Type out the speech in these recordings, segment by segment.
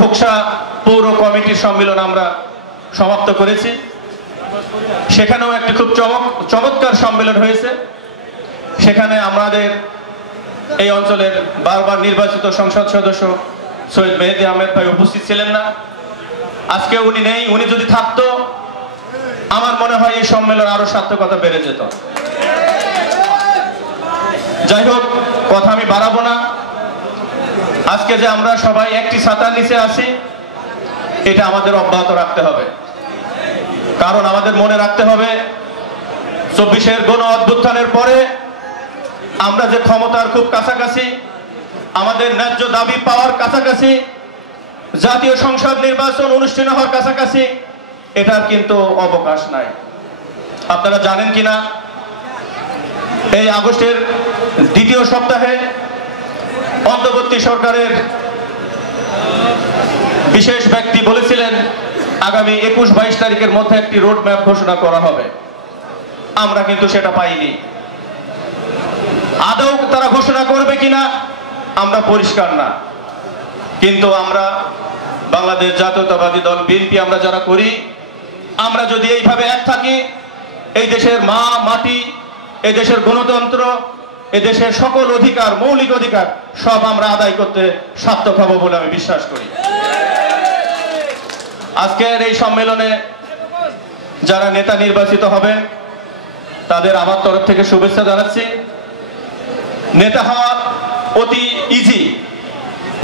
খোকসা পৌর কমিটির সম্মেলন আমরা সমাপ্ত করেছি। সেখানেও একটি খুব চমৎকার সম্মেলন হয়েছে। সেখানে আমাদের এই অঞ্চলের বারবার নির্বাচিত সংসদ সদস্য সৈয়দ মেহেদী আহমেদ ভাই উপস্থিত ছিলেন না। আজকে উনি নেই। উনি যদি থাকতো আমার মনে হয় এই সম্মেলন আরো সার্থকতা বেড়ে যেত। যাই হোক, কথা আমি বাড়াবো না। আজকে যে আমরা সবাই একটি ছাতার নিচে আছি, এটা আমাদের অব্যাহত রাখতে হবে। কারণ আমাদের মনে রাখতে হবে 24-এর গণ অভ্যুত্থানের পরে আমরা যে ক্ষমতার খুব কাছাকাছি, আমাদের ন্যায্য দাবি পাওয়ার কাছাকাছি, জাতীয় সংসদ নির্বাচন অনুষ্ঠিত হওয়ার কাছাকাছি, এটার কিন্তু অবকাশ নাই। আপনারা জানেন কিনা, এই আগস্টের দ্বিতীয় সপ্তাহে অন্তর্বর্তী সরকারের বিশেষ ব্যক্তি বলেছিলেন আগামী 21-22 তারিখের মধ্যে একটি রোড ম্যাপ ঘোষণা করা হবে। আমরা কিন্তু সেটা পাইনি। আদৌ তারা ঘোষণা করবে কিনা আমরা পরিষ্কার না। কিন্তু আমরা বাংলাদেশ জাতীয়তাবাদী দল বিএনপি আমরা যারা করি, আমরা যদি এইভাবে এক থাকি, এই দেশের মা মাটি, এই দেশের গণতন্ত্র, এই দেশের সকল অধিকার, মৌলিক অধিকার সব আমরা আদায় করতে সার্থক হব বলে আমি বিশ্বাস করি। আজকের এই সম্মেলনে যারা নেতা নির্বাচিত হবেন তাদের আমার তরফ থেকে শুভেচ্ছা জানাচ্ছি। নেতা হওয়া অতি ইজি।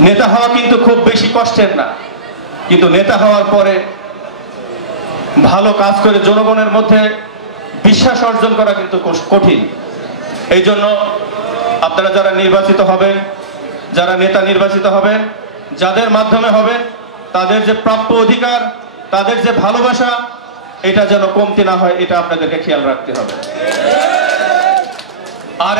নেতা হওয়া কিন্তু খুব বেশি কষ্টের না। কিন্তু নেতা হওয়ার পরে ভালো কাজ করে জনগণের মধ্যে বিশ্বাস অর্জন করা কিন্তু কঠিন। এই জন্য আপনারা যারা নির্বাচিত হবেন, যারা নেতা নির্বাচিত হবেন, যাদের মাধ্যমে হবেন, তাদের যে প্রাপ্য অধিকার, তাদের যে ভালোবাসা, এটা যেন কমতি না হয়, এটা আপনাদেরকে খেয়াল রাখতে হবে। আর